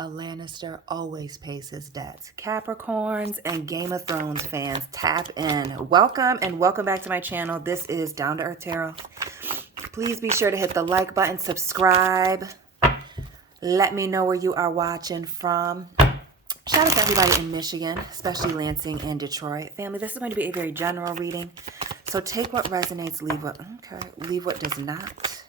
A Lannister always pays his debts. Capricorns and Game of Thrones fans, tap in. Welcome and welcome back to my channel. This is Down to Earth Tarot. Please be sure to hit the like button, subscribe. Let me know where you are watching from. Shout out to everybody in Michigan, especially Lansing and Detroit. Family, this is going to be a very general reading. So take what resonates, leave what does not.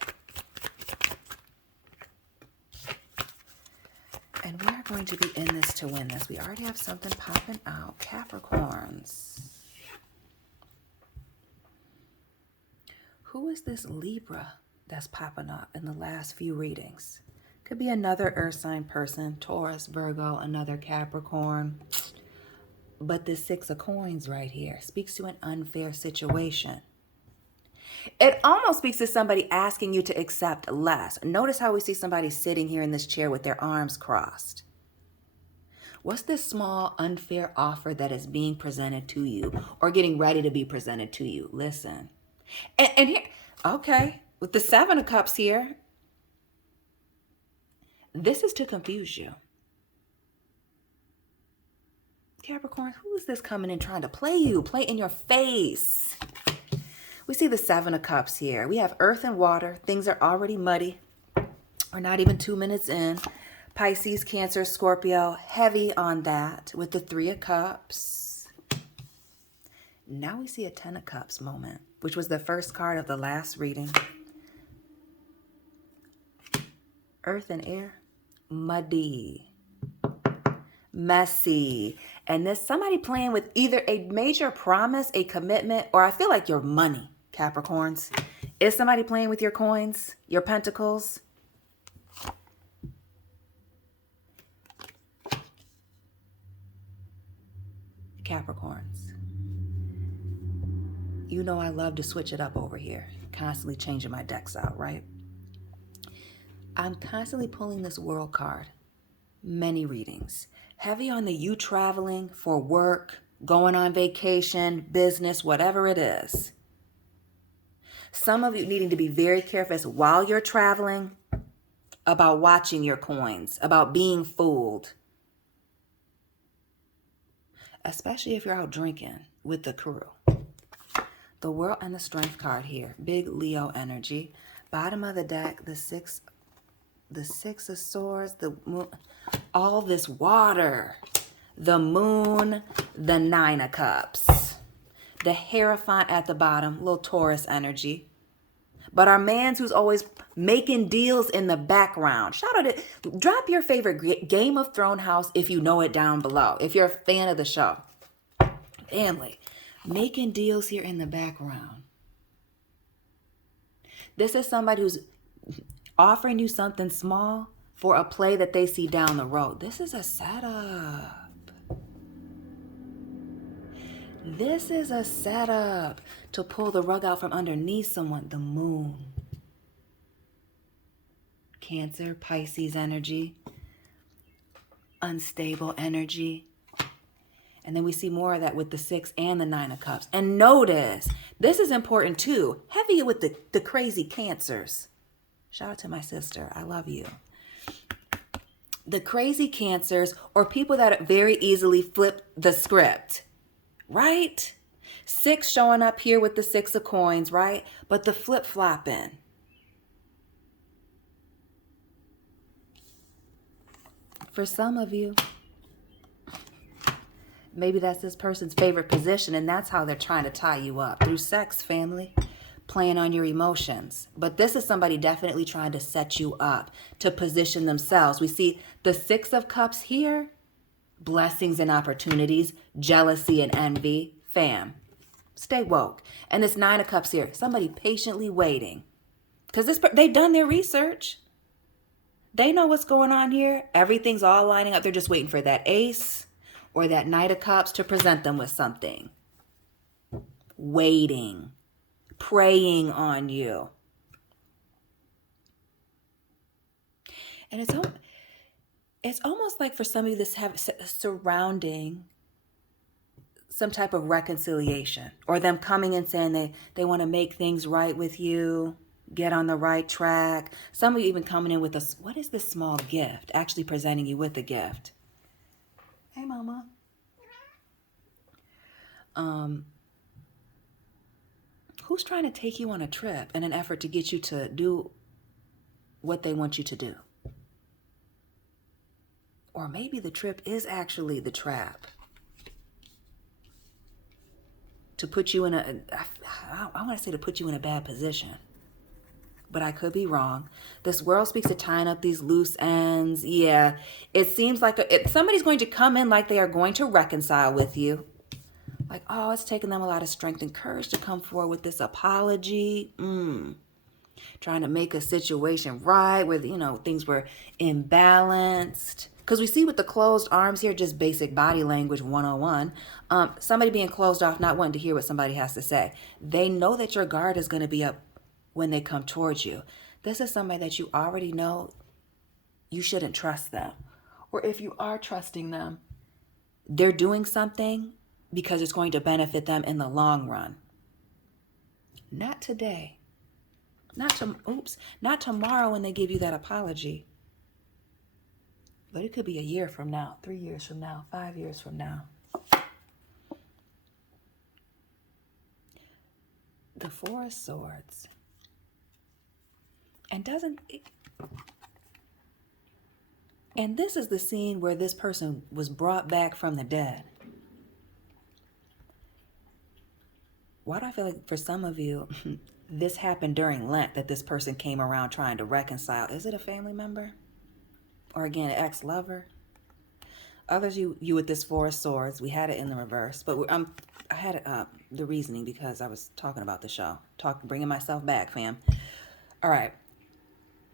And we are going to be in this to win this. We already have something popping out. Capricorns. Who is this Libra that's popping up in the last few readings? Could be another earth sign person. Taurus, Virgo, another Capricorn. But this Six of Coins right here speaks to an unfair situation. It almost speaks to somebody asking you to accept less. Notice how we see somebody sitting here in this chair with their arms crossed. What's this small, unfair offer that is being presented to you or getting ready to be presented to you? Listen. And here, okay, with the Seven of Cups here, this is to confuse you. Capricorn, who is this coming in trying to play you? Play in your face. We see the Seven of Cups here. We have earth and water. Things are already muddy. We're not even 2 minutes in. Pisces, Cancer, Scorpio, heavy on that with the Three of Cups. Now we see a Ten of Cups moment, which was the first card of the last reading. Earth and air, muddy, messy. And there's somebody playing with either a major promise, a commitment, or I feel like your money. Capricorns. Is somebody playing with your coins, your pentacles? Capricorns. You know I love to switch it up over here. Constantly changing my decks out, right? I'm constantly pulling this World card. Many readings. Heavy on the you traveling for work, going on vacation, business, whatever it is. Some of you needing to be very careful as while you're traveling about watching your coins, about being fooled. Especially if you're out drinking with the crew. The World and the Strength card here. Big Leo energy. Bottom of the deck, the Six of Swords, the Moon, all this water. The Moon, the Nine of Cups. The Hierophant at the bottom, little Taurus energy. But our man's who's always making deals in the background. Shout out it. Drop your favorite Game of Thrones house if you know it down below. If you're a fan of the show. Family, making deals here in the background. This is somebody who's offering you something small for a play that they see down the road. This is a setup. This is a setup to pull the rug out from underneath someone. The Moon. Cancer, Pisces energy. Unstable energy. And then we see more of that with the Six and the Nine of Cups. And notice, this is important too. Heavy with the crazy Cancers. Shout out to my sister. I love you. The crazy Cancers or people that very easily flip the script. Right? Six showing up here with the Six of Coins, right? But the flip-flopping. For some of you, maybe that's this person's favorite position and that's how they're trying to tie you up. Through sex, family. Playing on your emotions. But this is somebody definitely trying to set you up to position themselves. We see the Six of Cups here. Blessings and opportunities, jealousy and envy. Fam, stay woke. And this Nine of Cups here, somebody patiently waiting. Because they've done their research. They know what's going on here. Everything's all lining up. They're just waiting for that Ace or that Knight of Cups to present them with something. Waiting. Preying on you. And it's almost like for some of you this have surrounding some type of reconciliation or them coming and saying they want to make things right with you. get on the right track. Some of you even coming in with a, what is this small gift? Actually presenting you with a gift. Hey, mama. Who's trying to take you on a trip in an effort to get you to do what they want you to do? Or maybe the trip is actually the trap to put you in I want to say to put you in a bad position, but I could be wrong. This world speaks of tying up these loose ends. Yeah, it seems like somebody's going to come in like they are going to reconcile with you. Like, oh, it's taken them a lot of strength and courage to come forward with this apology. Trying to make a situation right where, things were imbalanced. Because we see with the closed arms here, just basic body language 101. Somebody being closed off, not wanting to hear what somebody has to say. They know that your guard is going to be up when they come towards you. This is somebody that you already know you shouldn't trust them. Or if you are trusting them, they're doing something because it's going to benefit them in the long run. Not today. Not tomorrow when they give you that apology. But it could be a year from now, 3 years from now, 5 years from now. The Four of Swords. And this is the scene where this person was brought back from the dead. Why do I feel like for some of you, this happened during Lent, that this person came around trying to reconcile? Is it a family member? Or again, an ex-lover? Others, you with this Four of Swords, we had it in the reverse. But I had it the reasoning because I was talking about the show. Bringing myself back, fam. All right.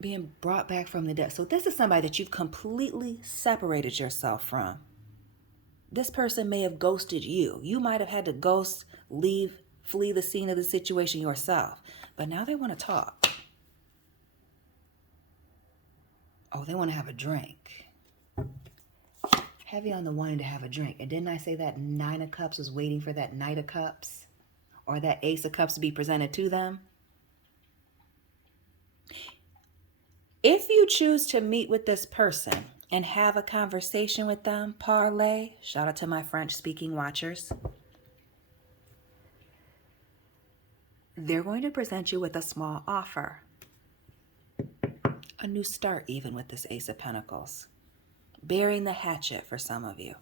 Being brought back from the dead. So this is somebody that you've completely separated yourself from. This person may have ghosted you. You might have had to flee the scene of the situation yourself. But now they want to talk. Oh, they want to have a drink. Heavy on the wanting to have a drink. And didn't I say that Nine of Cups was waiting for that Knight of Cups? Or that Ace of Cups to be presented to them? If you choose to meet with this person and have a conversation with them, parlay, shout out to my French-speaking watchers, they're going to present you with a small offer. A new start even with this Ace of Pentacles. Bearing the hatchet for some of you.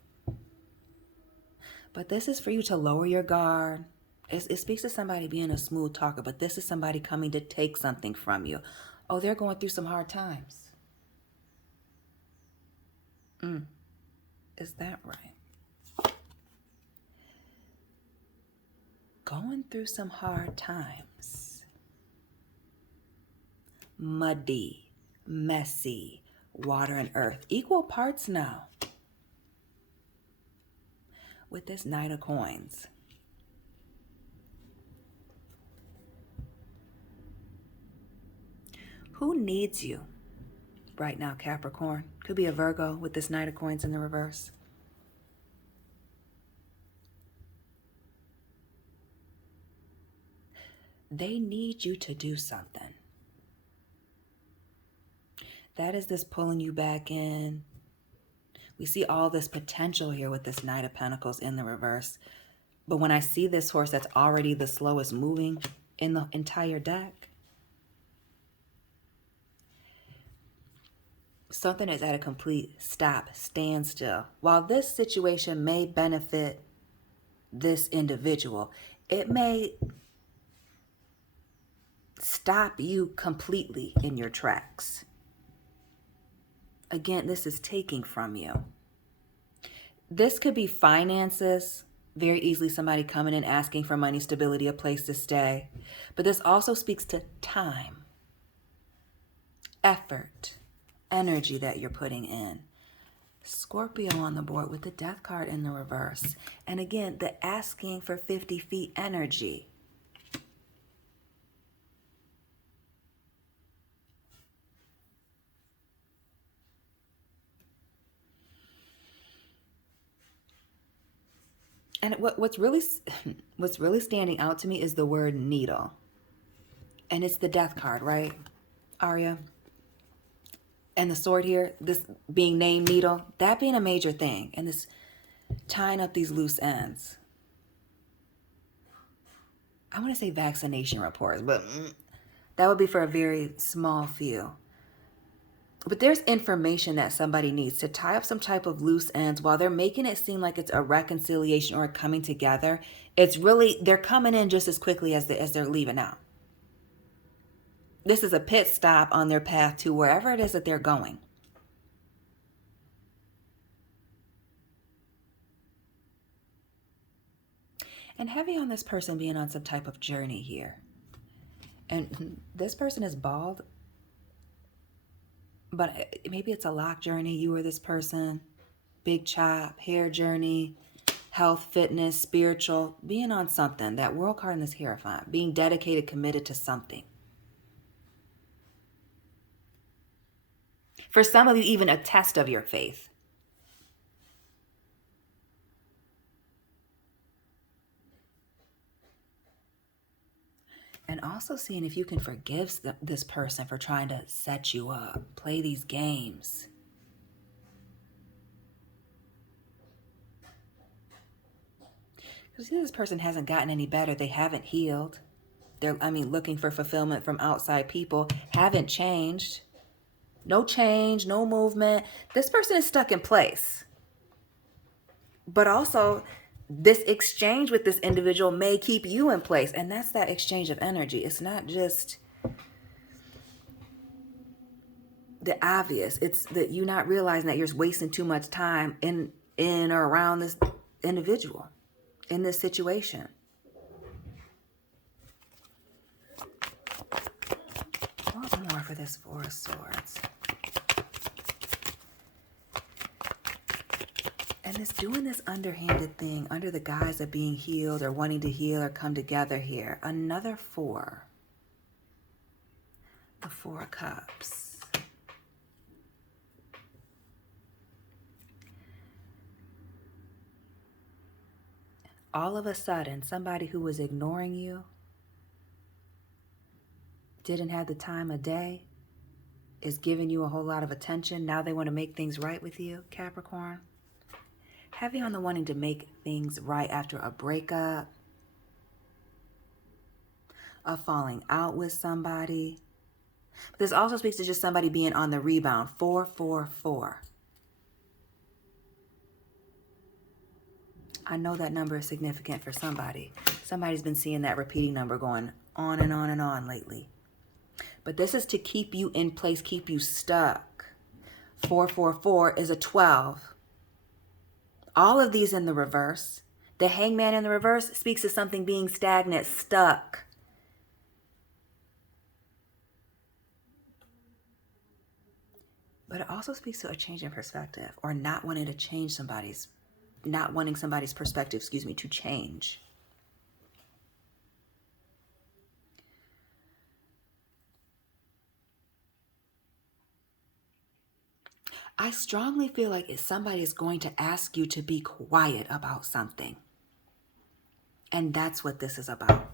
But this is for you to lower your guard. It speaks to somebody being a smooth talker, but this is somebody coming to take something from you. Oh, they're going through some hard times. Is that right? Going through some hard times. Muddy, messy, water and earth. Equal parts now. With this Knight of Coins. Who needs you right now, Capricorn? Could be a Virgo with this Knight of Coins in the reverse. They need you to do something. That is this pulling you back in. We see all this potential here with this Knight of Pentacles in the reverse. But when I see this horse that's already the slowest moving in the entire deck, something is at a complete standstill. While this situation may benefit this individual, it may stop you completely in your tracks. Again, this is taking from you. This could be finances. Very easily somebody coming in asking for money, stability, a place to stay. But this also speaks to time, effort, energy that you're putting in. Scorpio on the board with the Death card in the reverse. And again, the asking for 50 feet energy. And what's really standing out to me is the word needle. And it's the death card, right, Arya? And the sword here, this being named needle, that being a major thing. And this tying up these loose ends. I want to say vaccination reports, but that would be for a very small few. But there's information that somebody needs to tie up some type of loose ends while they're making it seem like it's a reconciliation or a coming together. It's really, they're coming in just as quickly as they're leaving out. This is a pit stop on their path to wherever it is that they're going. And heavy on this person being on some type of journey here. And this person is bald, but maybe it's a lock journey, you or this person. Big chop, hair journey, health, fitness, spiritual, being on something. That world card in this Hierophant, being dedicated, committed to something. For some of you, even a test of your faith. And also seeing if you can forgive this person for trying to set you up, play these games. Because this person hasn't gotten any better. They haven't healed. They're, looking for fulfillment from outside people. Haven't changed. No change, no movement. This person is stuck in place. But also, this exchange with this individual may keep you in place. And that's that exchange of energy. It's not just the obvious. It's that you're not realizing that you're wasting too much time in or around this individual, in this situation. What more for this Four of Swords? And it's doing this underhanded thing under the guise of being healed or wanting to heal or come together here. Another four. The Four of Cups. All of a sudden, somebody who was ignoring you, didn't have the time of day, is giving you a whole lot of attention. Now they want to make things right with you, Capricorn. Heavy on the wanting to make things right after a breakup, a falling out with somebody. But this also speaks to just somebody being on the rebound. 444. I know that number is significant for somebody. Somebody's been seeing that repeating number going on and on and on lately. But this is to keep you in place, keep you stuck. 444 is a 12. All of these in the reverse. The Hangman in the reverse speaks to something being stagnant, stuck. But it also speaks to a change in perspective, or not wanting to change not wanting somebody's perspective, to change. I strongly feel like if somebody is going to ask you to be quiet about something. And that's what this is about.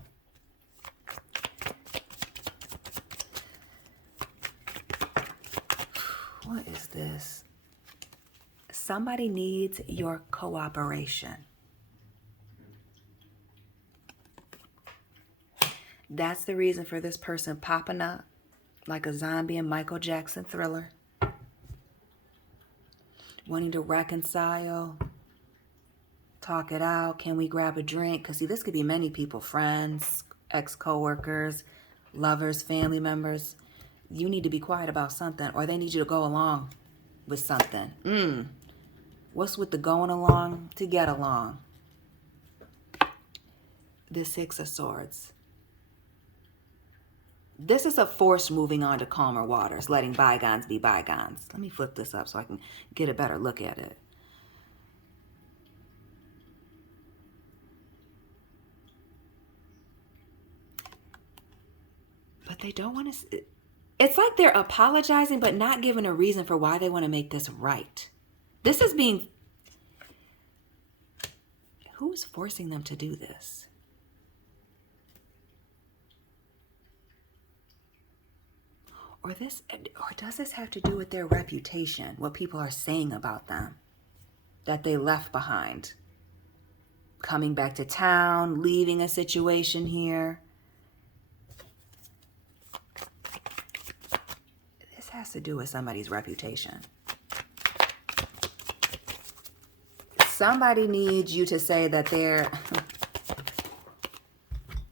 What is this? Somebody needs your cooperation. That's the reason for this person popping up like a zombie in Michael Jackson Thriller. Wanting to reconcile, talk it out. Can we grab a drink? Because see, this could be many people, friends, ex-coworkers, lovers, family members. You need to be quiet about something, or they need you to go along with something. What's with the going along to get along? The Six of Swords. This is a force moving on to calmer waters, letting bygones be bygones. Let me flip this up so I can get a better look at it. But they don't want to... It's like they're apologizing, but not giving a reason for why they want to make this right. This is being... Who's forcing them to do this? Or does this have to do with their reputation? What people are saying about them that they left behind? Coming back to town, leaving a situation here. This has to do with somebody's reputation. Somebody needs you to say that they're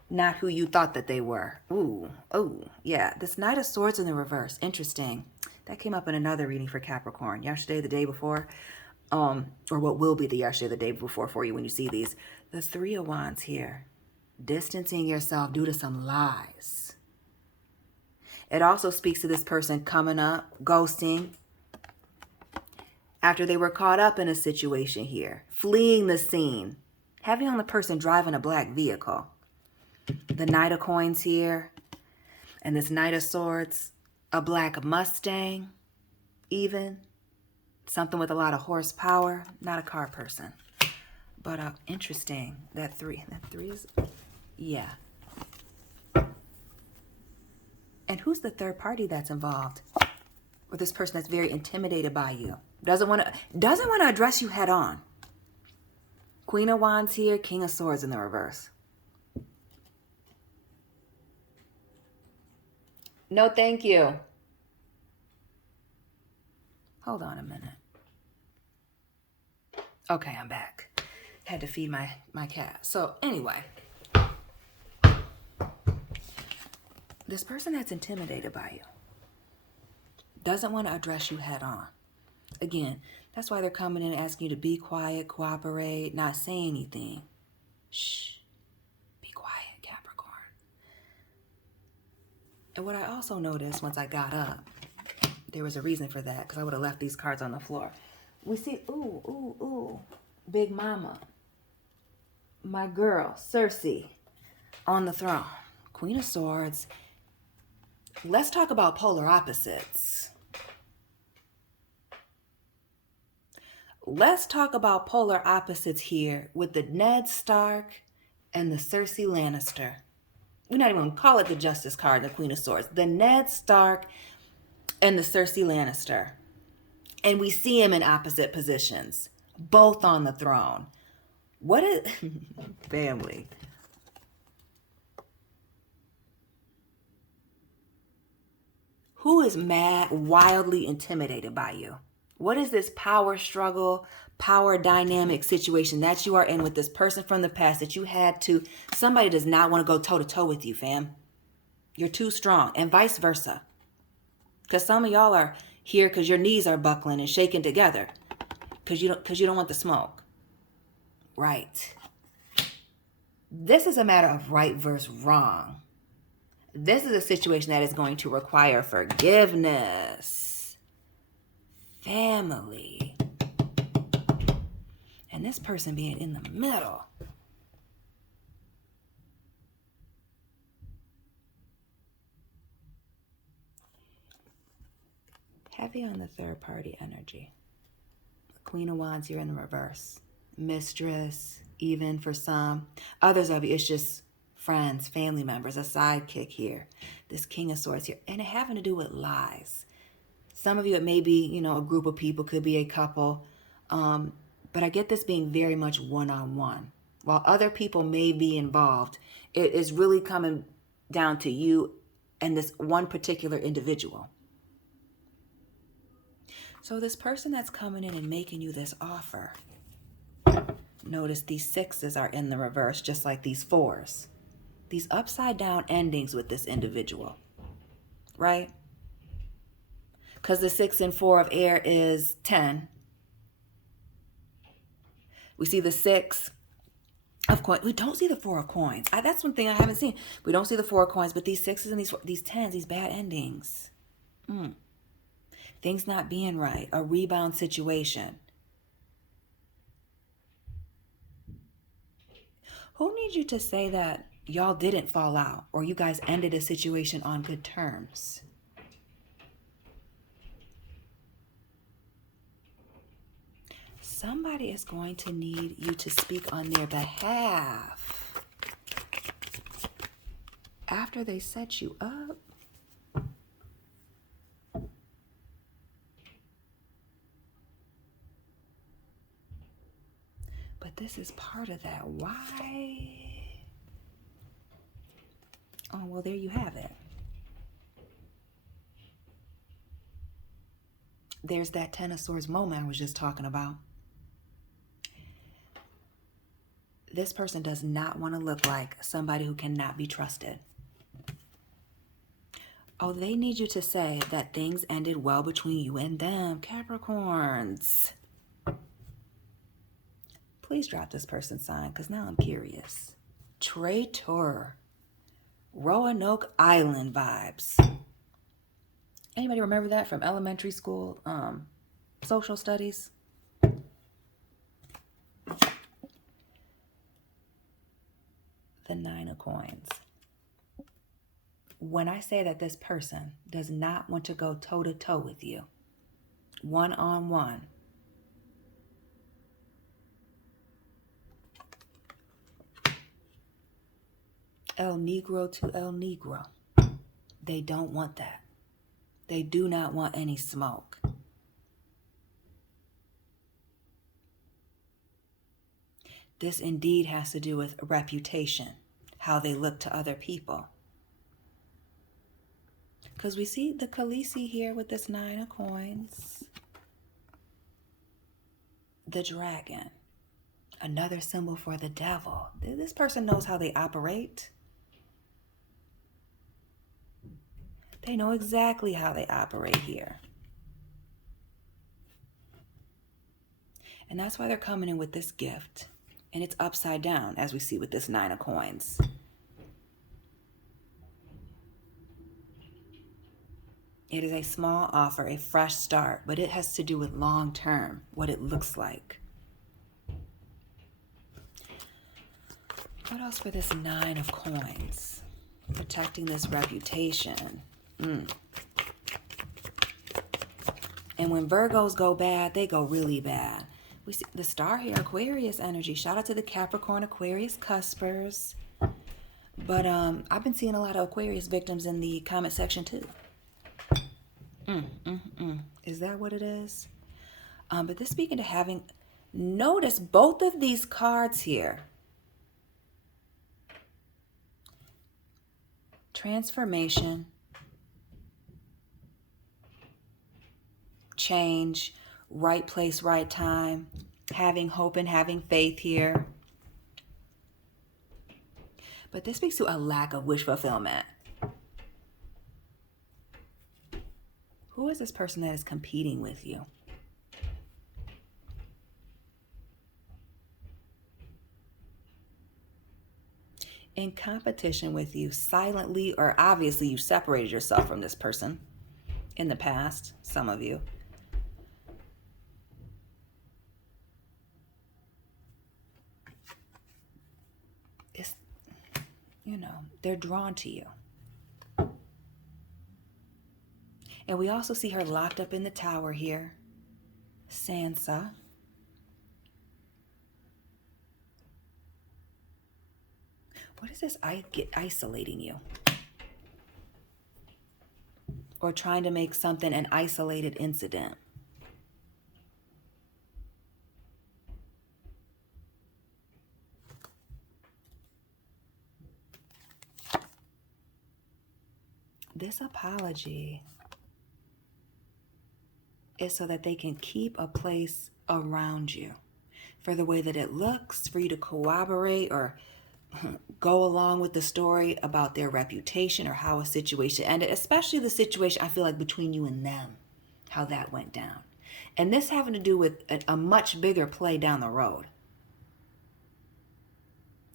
not who you thought that they were. Ooh, oh, yeah. This Knight of Swords in the reverse. Interesting. That came up in another reading for Capricorn. Yesterday, the day before. Or what will be the yesterday, the day before for you when you see these. The Three of Wands here. Distancing yourself due to some lies. It also speaks to this person coming up, ghosting, after they were caught up in a situation here. Fleeing the scene. Heavy on the person driving a black vehicle. The Knight of Coins here. And this Knight of Swords. A black Mustang, even. Something with a lot of horsepower. Not a car person. But interesting. That three is... Yeah. And who's the third party that's involved? Or this person that's very intimidated by you. Doesn't want to address you head on. Queen of Wands here. King of Swords in the reverse. No, thank you. Hold on a minute. Okay, I'm back. Had to feed my cat. So anyway, this person that's intimidated by you doesn't want to address you head on. Again, that's why they're coming in and asking you to be quiet, cooperate, not say anything. Shh. Be quiet, Capricorn. And what I also noticed once I got up, there was a reason for that, because I would have left these cards on the floor. We see, ooh, Big Mama, my girl, Cersei, on the throne. Queen of Swords. Let's talk about polar opposites. Let's talk about polar opposites here with the Ned Stark and the Cersei Lannister. We're not even going to call it the Justice card, the Queen of Swords. The Ned Stark and the Cersei Lannister. And we see him in opposite positions, both on the throne. What is... Family. Who is mad, wildly intimidated by you? What is this power struggle, power dynamic situation that you are in with this person from the past that you had to... Somebody does not want to go toe-to-toe with you, fam. You're too strong, and vice versa. Because some of y'all are here because your knees are buckling and shaking together. Because you don't want the smoke. Right. This is a matter of right versus wrong. This is a situation that is going to require forgiveness. Family. And this person being in the middle. Heavy on the third party energy. The Queen of Wands here in the reverse. Mistress, even for some. Others of you, it's just friends, family members, a sidekick here. This King of Swords here. And it having to do with lies. Some of you, it may be, a group of people, could be a couple. But I get this being very much one-on-one. While other people may be involved, it is really coming down to you and this one particular individual. So this person that's coming in and making you this offer, notice these sixes are in the reverse, just like these fours. These upside down endings with this individual, right? Because the 6 and 4 of air is 10. We see the 6 of coins. We don't see the 4 of coins. That's one thing I haven't seen. We don't see the 4 of coins, but these 6s and these 10s, these bad endings. Things not being right. A rebound situation. Who needs you to say that y'all didn't fall out or you guys ended a situation on good terms? Somebody is going to need you to speak on their behalf after they set you up. But this is part of that. Why? Oh, well, there you have it. There's that Ten of Swords moment I was just talking about. This person does not want to look like somebody who cannot be trusted. Oh, they need you to say that things ended well between you and them, Capricorns. Please drop this person's sign, because now I'm curious. Traitor. Roanoke Island vibes. Anybody remember that from elementary school social studies? The Nine of Coins. When I say that this person does not want to go toe-to-toe with you, one-on-one, El Negro to El Negro, they don't want that. They do not want any smoke. This indeed has to do with reputation, how they look to other people. Because we see the Khaleesi here with this Nine of Coins. The dragon, another symbol for the devil. This person knows how they operate. They know exactly how they operate here. And that's why they're coming in with this gift. And it's upside down, as we see with this Nine of Coins. It is a small offer, a fresh start, but it has to do with long term, what it looks like. What else for this Nine of Coins? Protecting this reputation. And when Virgos go bad, they go really bad. We see the star here, Aquarius energy. Shout out to the Capricorn, Aquarius cuspers. But I've been seeing a lot of Aquarius victims in the comment section too. Is that what it is? But this speaking to having, notice both of these cards here. Transformation. Change. Right place, right time. Having hope and having faith here. But this speaks to a lack of wish fulfillment. Who is this person that is competing with you? In competition with you, silently or obviously you separated yourself from this person in the past, some of you. It's, they're drawn to you. And we also see her locked up in the tower here. Sansa. What is this? Isolating you. Or trying to make something an isolated incident. This apology is so that they can keep a place around you for the way that it looks, for you to corroborate or go along with the story about their reputation or how a situation ended, especially the situation I feel like between you and them, how that went down. And this having to do with a much bigger play down the road.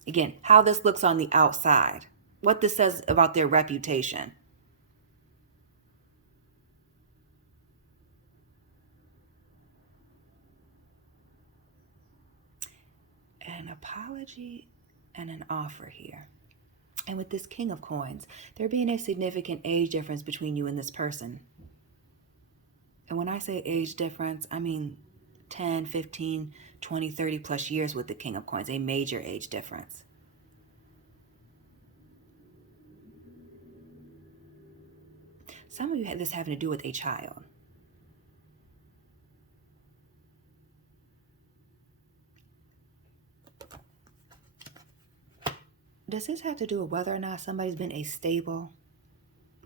Again, how this looks on the outside, what this says about their reputation. An apology and an offer here. And with this King of Coins, there being a significant age difference between you and this person. And when I say age difference, I mean 10, 15, 20, 30 plus years with the King of Coins, a major age difference. Some of you had this having to do with a child. Does this have to do with whether or not somebody's been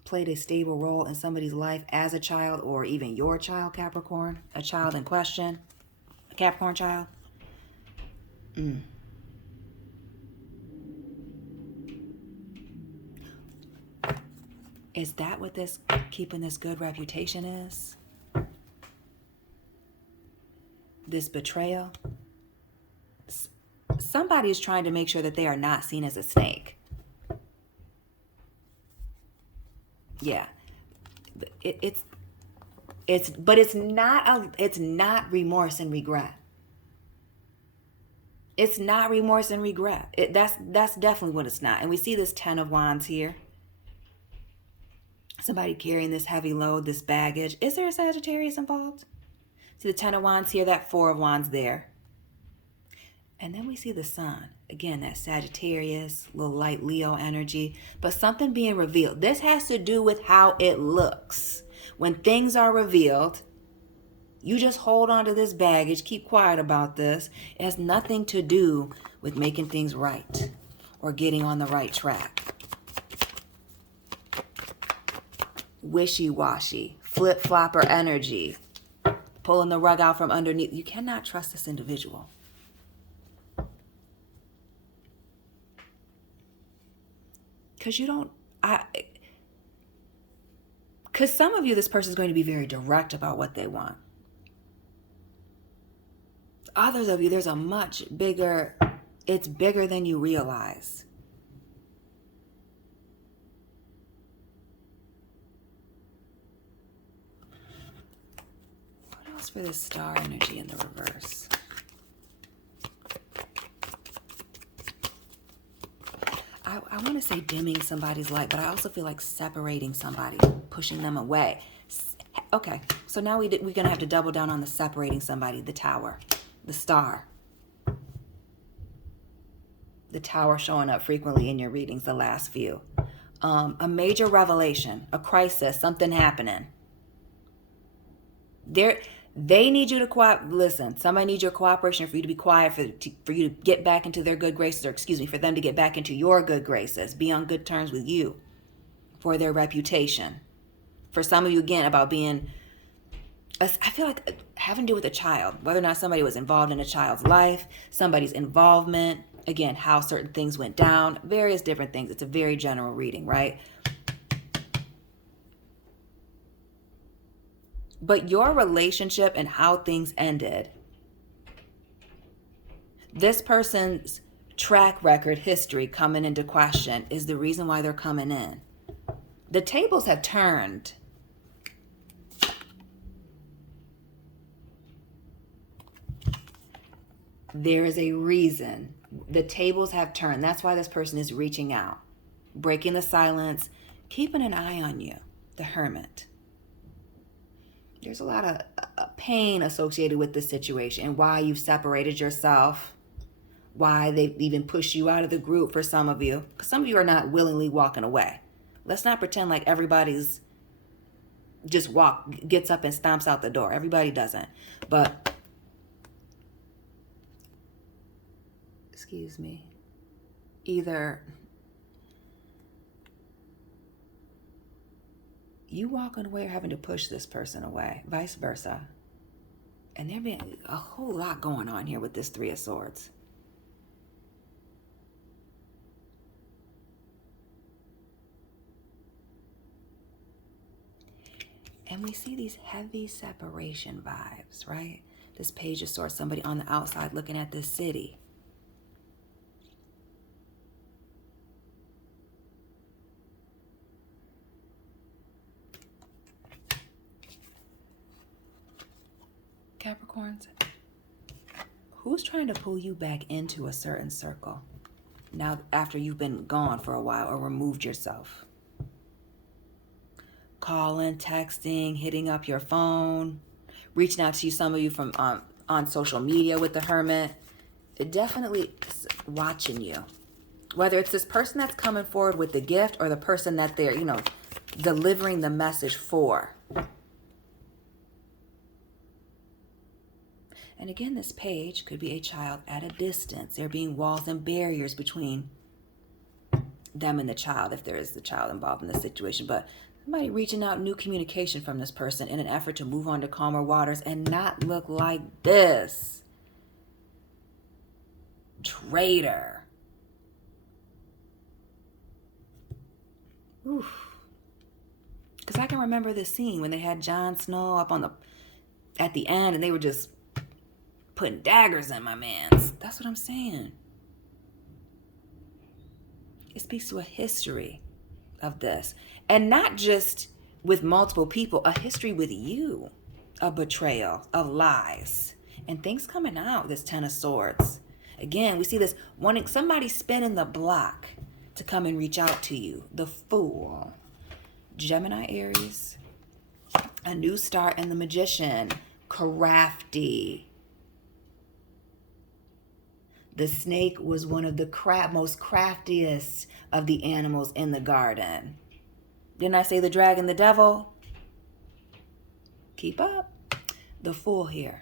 played a stable role in somebody's life as a child, or even your child, Capricorn? A child in question? A Capricorn child? Is that what this keeping this good reputation is? This betrayal? Somebody is trying to make sure that they are not seen as a snake. Yeah. But it's not remorse and regret. It's not remorse and regret. That's definitely what it's not. And we see this 10 of Wands here. Somebody carrying this heavy load, this baggage. Is there a Sagittarius involved? See the 10 of Wands here, that 4 of Wands there. And then we see the Sun. Again, that Sagittarius, little light Leo energy. But something being revealed. This has to do with how it looks. When things are revealed, you just hold on to this baggage. Keep quiet about this. It has nothing to do with making things right or getting on the right track. Wishy-washy, flip-flopper energy, pulling the rug out from underneath. You cannot trust this individual. Because because some of you, this person is going to be very direct about what they want. Others of you, there's a much bigger, it's bigger than you realize. What else for this star energy in the reverse? I want to say dimming somebody's light, but I also feel like separating somebody, pushing them away. Okay, so now we're going to have to double down on the separating somebody, the Tower, the Star. The Tower showing up frequently in your readings, the last few. A major revelation, a crisis, something happening. They need you to listen, somebody needs your cooperation for you to be quiet, for you to get back into their good graces, or for them to get back into your good graces, be on good terms with you, for their reputation. For some of you, again, about being, I feel like having to do with a child, whether or not somebody was involved in a child's life, somebody's involvement, again, how certain things went down, various different things. It's a very general reading, right? But your relationship and how things ended, this person's track record, history coming into question is the reason why they're coming in. The tables have turned. There is a reason. The tables have turned. That's why this person is reaching out, breaking the silence, keeping an eye on you, the Hermit. There's a lot of pain associated with this situation, and why you've separated yourself, why they've even pushed you out of the group for some of you. Because some of you are not willingly walking away. Let's not pretend like everybody's just gets up and stomps out the door. Everybody doesn't. But, excuse me, either you walking away or having to push this person away, vice versa. And there being a whole lot going on here with this Three of Swords. And we see these heavy separation vibes, right? This Page of Swords, somebody on the outside looking at this city. Capricorns, who's trying to pull you back into a certain circle now after you've been gone for a while or removed yourself? Calling, texting, hitting up your phone, reaching out to you, some of you from on social media with the Hermit. It definitely is watching you. Whether it's this person that's coming forward with the gift or the person that they're, delivering the message for. And again, this page could be a child at a distance. There being walls and barriers between them and the child, if there is the child involved in the situation, but somebody reaching out new communication from this person in an effort to move on to calmer waters and not look like this. Traitor. Oof. Because I can remember this scene when they had Jon Snow up at the end, and they were just putting daggers in my man's. That's what I'm saying. It speaks to a history of this. And not just with multiple people, a history with you. A betrayal, of lies. And things coming out, this Ten of Swords. Again, we see this wanting somebody spinning the block to come and reach out to you. The Fool. Gemini, Aries. A new start, and the Magician. Crafty. The snake was one of the most craftiest of the animals in the garden. Didn't I say the dragon, the devil? Keep up. The Fool here.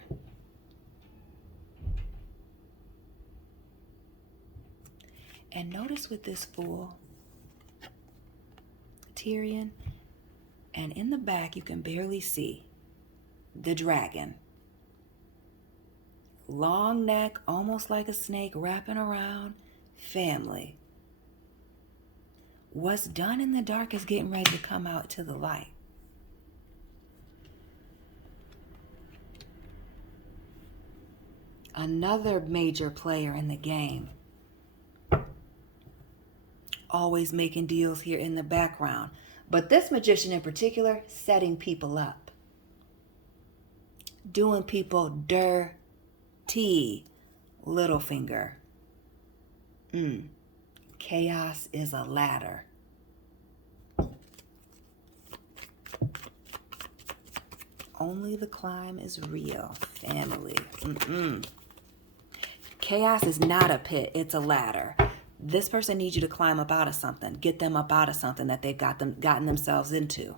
And notice with this Fool, Tyrion, and in the back you can barely see the dragon. Long neck, almost like a snake, wrapping around family. What's done in the dark is getting ready to come out to the light. Another major player in the game. Always making deals here in the background. But this magician in particular, setting people up. Doing people dirty. Little finger. Chaos is a ladder. Only the climb is real. Family. Chaos is not a pit. It's a ladder. This person needs you to climb up out of something. Get them up out of something that they've gotten themselves into.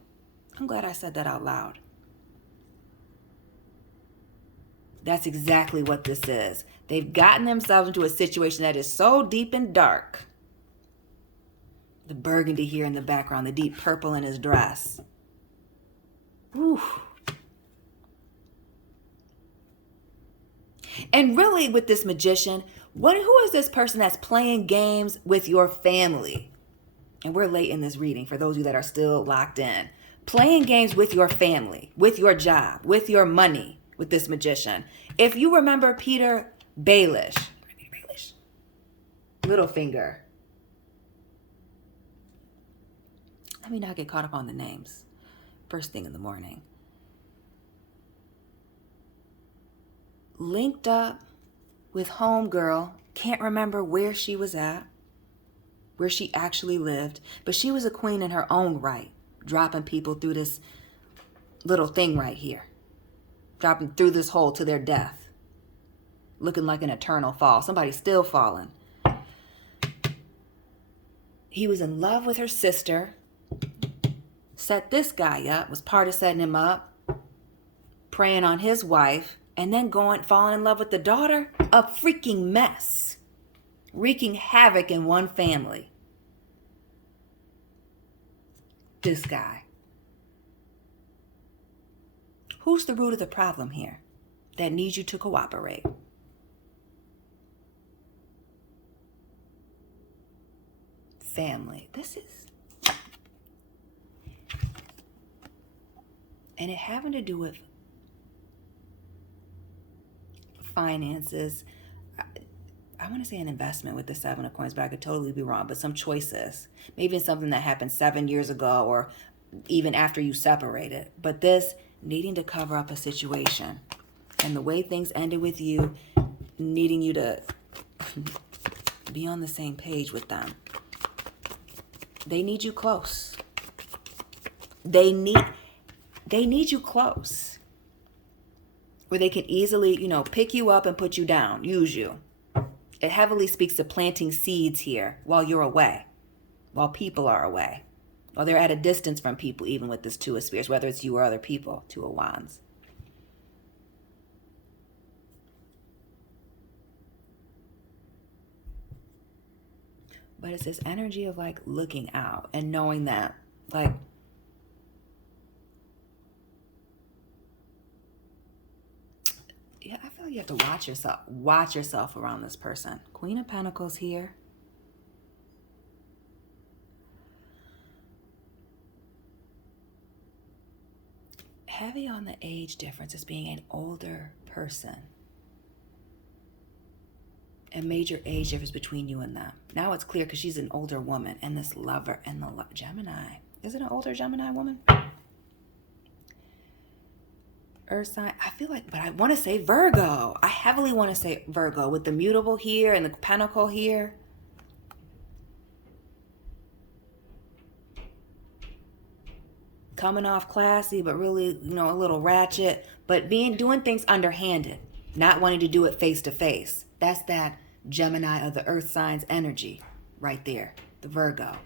I'm glad I said that out loud. That's exactly what this is. They've gotten themselves into a situation that is so deep and dark. The burgundy here in the background, the deep purple in his dress. Whew. And really with this magician, who is this person that's playing games with your family? And we're late in this reading for those of you that are still locked in. Playing games with your family, with your job, with your money, with this magician. If you remember Peter Baelish, Littlefinger. Let me not get caught up on the names. First thing in the morning. Linked up with homegirl, can't remember where she was at, where she actually lived, but she was a queen in her own right, dropping people through this little thing right here, dropping through this hole to their death, looking like an eternal fall. Somebody's still falling. He was in love with her sister, set this guy up, was part of setting him up, preying on his wife, and then falling in love with the daughter. A freaking mess. Wreaking havoc in one family. This guy. Who's the root of the problem here that needs you to cooperate? Family. This is... And it having to do with finances. I want to say an investment with the Seven of Coins, but I could totally be wrong. But some choices. Maybe something that happened 7 years ago or even after you separated. But this needing to cover up a situation. And the way things ended with you, needing you to be on the same page with them. They need you close. They need you close. Where they can easily, pick you up and put you down, use you. It heavily speaks to planting seeds here while you're away, while people are away, while they're at a distance from people, even with this Two of Spears, whether it's you or other people, Two of Wands. But it's this energy of like looking out and knowing that like I feel like you have to watch yourself around this person. Queen of Pentacles here. Heavy on the age difference as being an older person. A major age difference between you and them. Now it's clear because she's an older woman and this lover and the Gemini. Is it an older Gemini woman? Earth sign. I feel like, but I want to say Virgo. I heavily want to say Virgo with the mutable here and the pentacle here. Coming off classy, but really, you know, a little ratchet, but doing things underhanded, not wanting to do it face to face. That's that Gemini of the earth signs energy right there, the Virgo.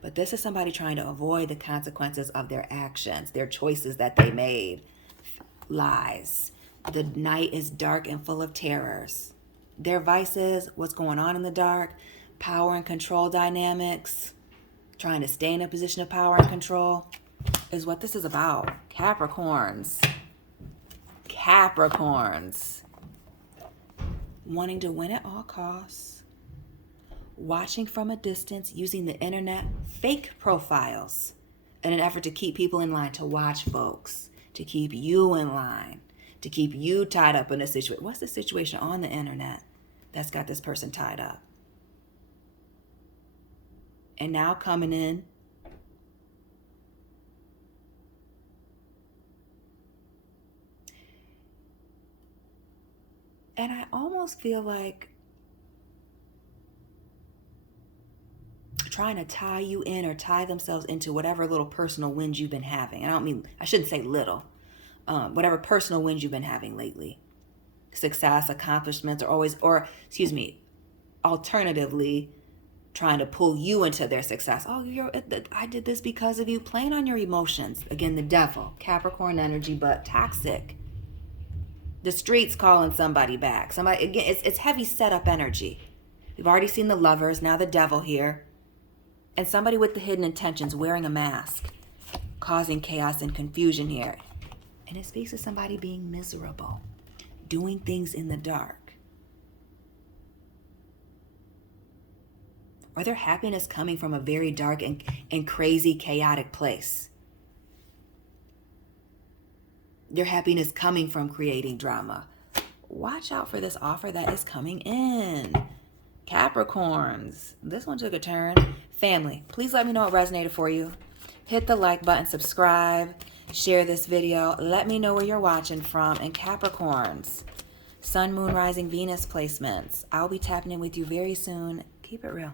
But this is somebody trying to avoid the consequences of their actions, their choices that they made. Lies. The night is dark and full of terrors. Their vices, what's going on in the dark, power and control dynamics, trying to stay in a position of power and control is what this is about. Capricorns. Capricorns. Wanting to win at all costs. Watching from a distance, using the internet, fake profiles in an effort to keep people in line, to watch folks, to keep you in line, to keep you tied up in a situation. What's the situation on the internet that's got this person tied up? And now coming in, and I almost feel like trying to tie you in or tie themselves into whatever little personal wins you've been having. I shouldn't say little. Whatever personal wins you've been having lately. Success, accomplishments, alternatively, trying to pull you into their success. Oh, I did this because of you. Playing on your emotions. Again, the devil. Capricorn energy, but toxic. The streets calling somebody back. Again, it's heavy setup energy. We've already seen the lovers, now the devil here. And somebody with the hidden intentions wearing a mask, causing chaos and confusion here. And it speaks to somebody being miserable, doing things in the dark. Or their happiness coming from a very dark and crazy, chaotic place. Their happiness coming from creating drama. Watch out for this offer that is coming in. Capricorns. This one took a turn. Family, please let me know what resonated for you. Hit the like button, subscribe, share this video. Let me know where you're watching from. And Capricorns, Sun, Moon, Rising, Venus placements. I'll be tapping in with you very soon. Keep it real.